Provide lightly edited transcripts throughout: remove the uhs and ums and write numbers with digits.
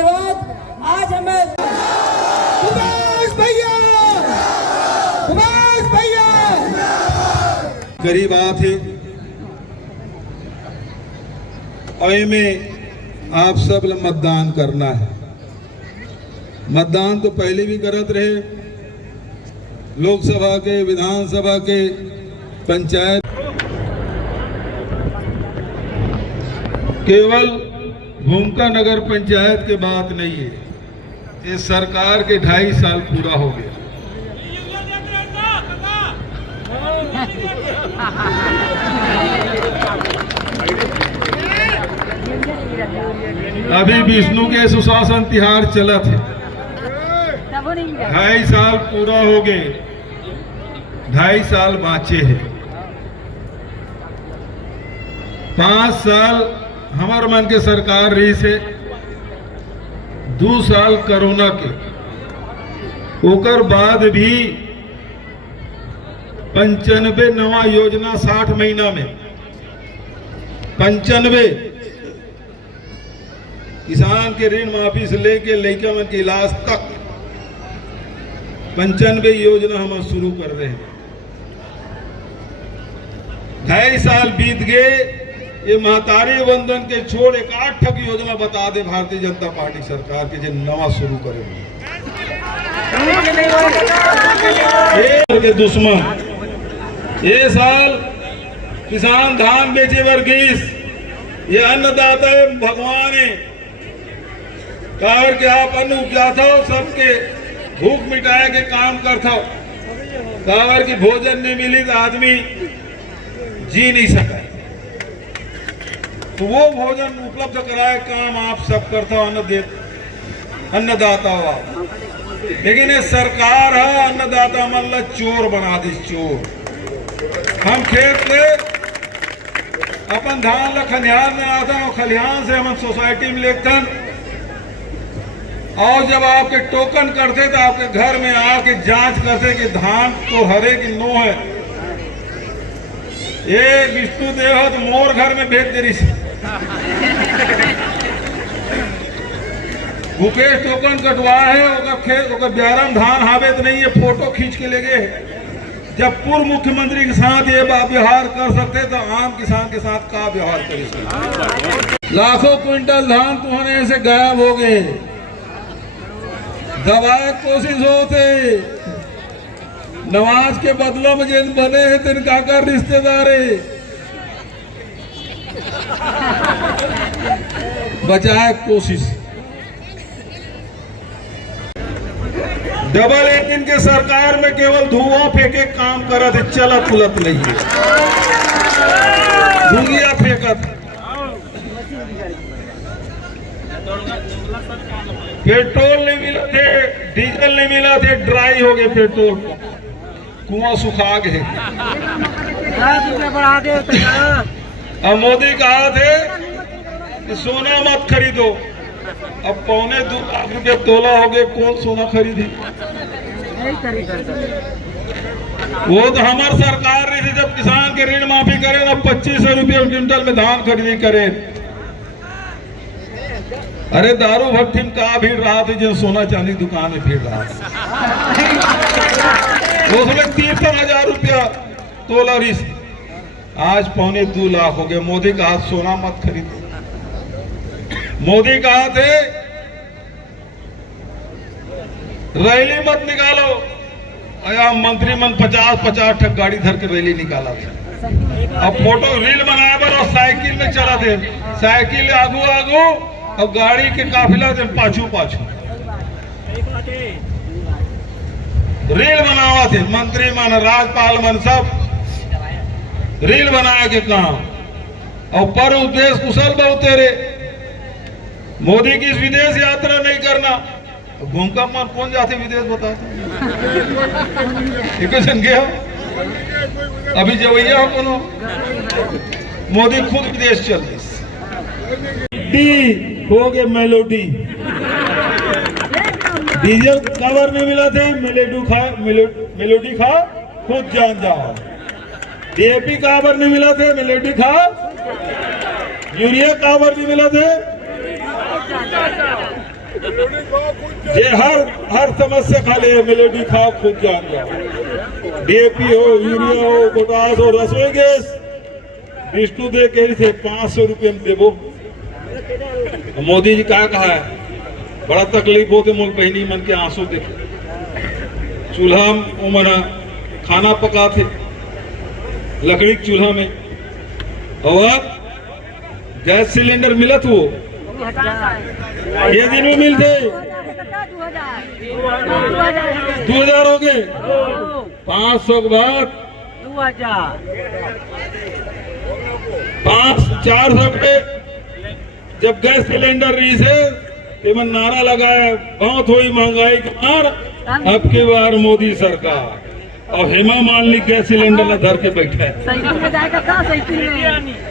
धन्यवाद। आज हमें सुभाष भैया गरीब थे और में आप सब मतदान करना है। मतदान तो पहले भी करत रहे, लोकसभा के, विधानसभा के, पंचायत। केवल भूमका नगर पंचायत के बात नहीं है, ये सरकार के 2.5 साल पूरा हो गया। अभी विष्णु के सुशासन तिहार चला थे, 2.5 साल पूरा हो गए, 2.5 साल बाँचे हैं। 5 साल हमार मन के सरकार रही से, 2 साल कोरोना के, ओकर बाद भी 95 नवा योजना 60 महीना में 95 किसान के ऋण माफी से लेके लड़का मन के इलाज तक 95 योजना हम शुरू कर रहे हैं। 2.5 साल बीत गए, ये महतारी वंदन के छोड़ एक 8 ठक योजना बता दे भारतीय जनता पार्टी सरकार के जो नवा शुरू करेंगे। के दुश्मन ये साल किसान धान बेचे वर्गीस, ये अन्नदाता भगवान है, के आप अन्न उपजाता हो, सबके भूख मिटाए के काम करता हो। कावर की भोजन नहीं मिली तो आदमी जी नहीं सका, तो वो भोजन उपलब्ध कराए काम आप सब करता हो, अन्नदाता हो आप। लेकिन ये सरकार है अन्नदाता मतलब चोर बना दी, चोर। हम खेत ले अपन धान ला खलिहान में आता हूँ, खलिहान से हम सोसाइटी में लेते हैं, और जब आपके टोकन करते तो आपके घर में आके जांच करते कि धान तो हरे कि नो है। ये विष्णु देव तो मोर घर में भेज दे रही। भूपेश टोकन कटवा है, खेत ब्यारम धान हावे तो नहीं है, फोटो खींच के ले गए। जब पूर्व मुख्यमंत्री के साथ ये व्यवहार कर सकते तो आम किसान के साथ का व्यवहार कर सकते। लाखों क्विंटल धान तुम्हारे ऐसे गायब हो गए, दबाए कोशिश होते, नवाज के बदला में जिन बने हैं तिन काकर रिश्तेदारे बचाए कोशिश। डबल इंजन के सरकार में केवल धुआं फेंके काम करत है, चलत उलत नहीं है, धुइया फेंकत। पेट्रोल नहीं मिला थे, डीजल नहीं मिला थे, ड्राई हो गए पेट्रोल, कुआं सुखा गए। अब मोदी कहा थे कि सोना मत खरीदो, अब 2.25 लाख रुपए तोला हो गए, कौन सोना खरीदी? वो तो हमारी सरकार रही थी जब किसान के ऋण माफी करे ना, 2500 रुपये क्विंटल में धान खरीदी करे। अरे दारू भट्टी में कहा भीड़ रहा था जो सोना चांदी दुकान में भीड़ रहा था, उसमें 53,000 रुपया तोला रही। आज 2.25 लाख हो गए। मोदी कहा सोना मत खरीदो, मोदी कहा थे रैली मत निकालो, आया मंत्री मन 50 ठक गाड़ी धर के रैली निकाला था। अब फोटो रील बनाया बर और साइकिल में चला थे, साइकिल आगू आगू और गाड़ी के काफिला थे पाछू पाछू। रील बनावा थे मंत्री मन, राज्यपाल मन सब रील बनाया के काम, और पर उद्देश्य कुशल बहुत तेरे। मोदी की विदेश यात्रा नहीं करना, घूमका मन कौन जाते विदेश बताते? गए हो अभी जवैया हो कोनो, मोदी खुद विदेश चल डी हो गए मेलोडी। डीजल कवर में मिला थे, मेलोडी खा खुद जान जाओ। डीएपी कावर नहीं मिला थे, मेलोडी खा। यूरिया कावर नहीं मिला थे, ये हर समस्या खाली है मेलोडी खाओ खुद जान जाओ। डीएपी हो, यूरिया हो, पोटास हो, रसोई गैस विष्णु दे के थे 500 रुपये में देवो। मोदी जी क्या कहा है, बड़ा तकलीफ होते मोल बहनी मन के आंसू देखे। चूल्हा मना खाना पका थे लकड़ी के चूल्हा में, और अब गैस सिलेंडर मिलत हो ये दिन में मिलते 2000 हो गए, 500 के बाद 400 पे जब गैस सिलेंडर रही से तो नारा लगाया बहुत हुई महंगाई की मार, अब की बार मोदी सरकार और हेमा मालिनी गैस सिलेंडर न धर के बैठे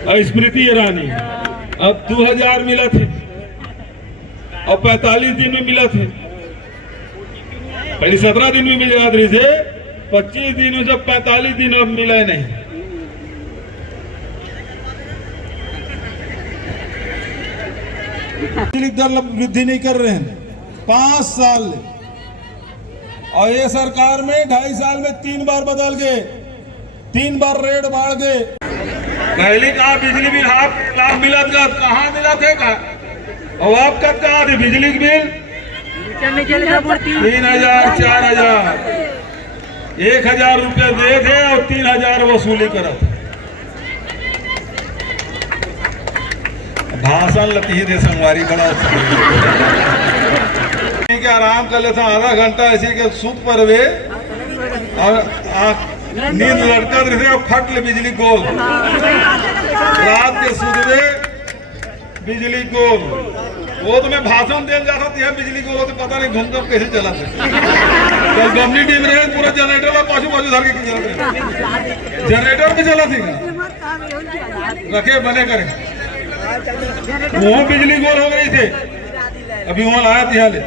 और स्मृति ईरानी अब 2000 मिला थे और 45 दिन में मिला थे। पहले 17 दिन में मिल जाती रही से 25 दिन में, जब 45 दिन अब मिला नहीं। दर वृद्धि नहीं कर रहे हैं 5 साल, और ये सरकार में 2.5 साल में 3 बार बदल गए, 3 बार रेट बढ़ गए। पहले कहा बिजली बिल लाभ मिला था, कहाँ मिला थे का, और आप कब कहा थे बिजली बिल 3000 4000 1000 रुपये दे थे और 3000 वसूली करा था। भाषण लती ही दे संगवारी बड़ा के आराम कर लेता आधा घंटा ऐसे के सूत पर वे और नींद लड़का रहे और फट ले बिजली गोल, रात के सूत वे बिजली गोल। वो तो मैं भाषण दे जाता था बिजली गोल, तो पता नहीं घूम कैसे चला था। तो गमनी टीम रहे पूरा जनरेटर और पाछू धर के जनरेटर भी चला थी रखे बने करे, वहाँ बिजली गोल हो गई थे, अभी वहाँ लाया था यहाँ ले।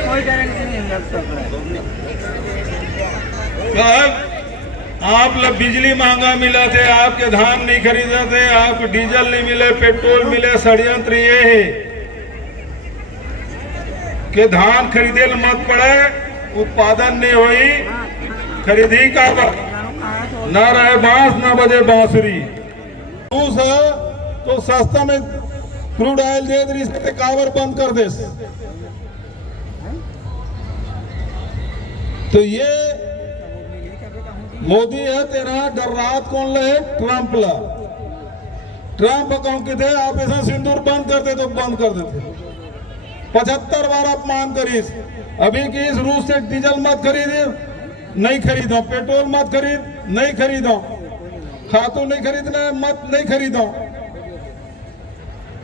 कोई गारंटी नहीं आप लोग बिजली महंगा मिला थे, आपके धान नहीं खरीदा थे, आपको डीजल नहीं मिले, पेट्रोल मिले। षड्यंत्र ये है कि धान खरीदे मत पड़े, उत्पादन नहीं हुई, खरीदी का न रहे बांस न बजे बांसुरी। तो सस्ता में क्रूड ऑयल दे दे, कावर बंद कर दे। तो ये मोदी है तेरा डर रात कौन ले ट्रंप ला। ट्रंप अकाउंट के थे आप ऐसा सिंदूर बंद करते तो बंद कर देते। 75 बार अपमान करीस। अभी की इस रूस से डीजल मत खरीदे, नहीं खरीदो। पेट्रोल मत खरीद, नहीं खरीदो। खातू नहीं खरीदना है, मत नहीं खरीदो।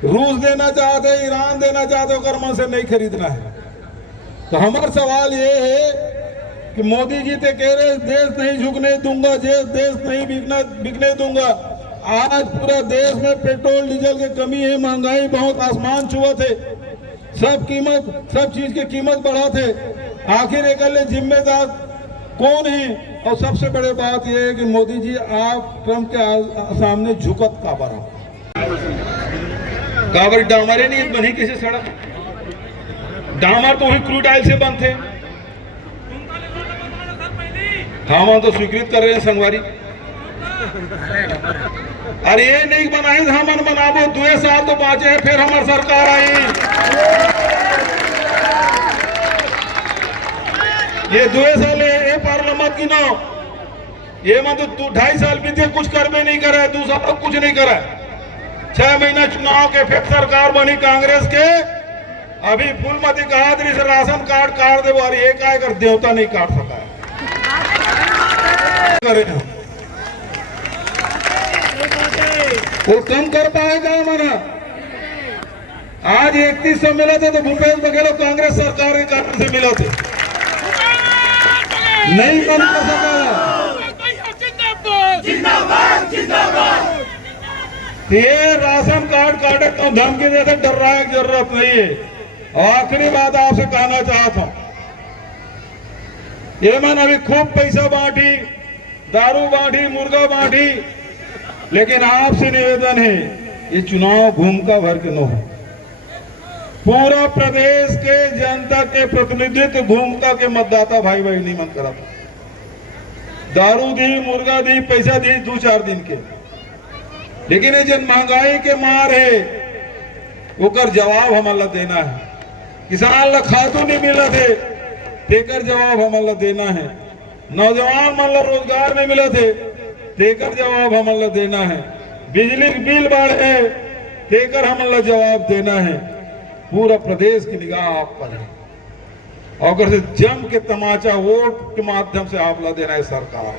रूस देना चाहते, ईरान देना चाहते, कर्म से नहीं खरीदना है। तो हमारा सवाल ये है कि मोदी जी तो कह रहे देश नहीं झुकने दूंगा, देश नहीं बिकने दूंगा। आज पूरा देश में पेट्रोल डीजल की कमी है, महंगाई बहुत आसमान छुआ थे, सब चीज की कीमत बढ़ा थे। आखिर एक जिम्मेदार कौन है? और सबसे बड़ी बात यह है कि मोदी जी आप ट्रंप के सामने झुकत काबर डामरे नहीं बनी किसी सड़क। डामर तो वही क्रूड ऑयल से बंद थे। हम तो स्वीकृत कर रहे हैं संगवारी। अरे ये नहीं बनाए हम बनाबो, 2 साल तो बाँचे हैं, फिर हमारी सरकार आई। ये 2 साल ये पार्लियामेंट की ना, ये मतलब 2.5 साल बीते कुछ कर भी नहीं करा, 2 साल तक कुछ नहीं करा। 6 महीना चुनाव के फिर सरकार बनी कांग्रेस के। अभी फूलमती कहादरी से राशन कार्ड काट दे, और ये काय कर देवता नहीं काट सका है। वो कम कर पाएगा हमारा। आज 3100 मिला था तो भूपेश बघेल कांग्रेस सरकार के कारण से मिला थे, नहीं बन कर सका। ये राशन कार्ड काटे तो धमकी देते, डरने की जरूरत नहीं है। आखिरी बात आपसे कहना चाहता हूं, ये मन अभी खूब पैसा बांटी, दारू बांटी, मुर्गा बांटी। लेकिन आपसे निवेदन है, ये चुनाव घूमका भर के न हो। पूरा प्रदेश के जनता के प्रतिनिधित्व घूमका के मतदाता भाई नहीं मन करा। दारू दी, मुर्गा दी, पैसा दी 2-4 दिन के, लेकिन ये जन महंगाई के मार है ओकर जवाब हमारा देना है। किसान ला खादू नहीं मिला थे, तेकर जवाब हमारा देना है। नौजवान मन ला रोजगार नहीं मिला थे, तेकर जवाब हमारा देना है। बिजली के बिल बढ़े, तेकर हमारा जवाब देना है। पूरा प्रदेश की निगाह आप पर है, और अगर से जम के तमाचा वोट के माध्यम से आप ला देना है सरकार।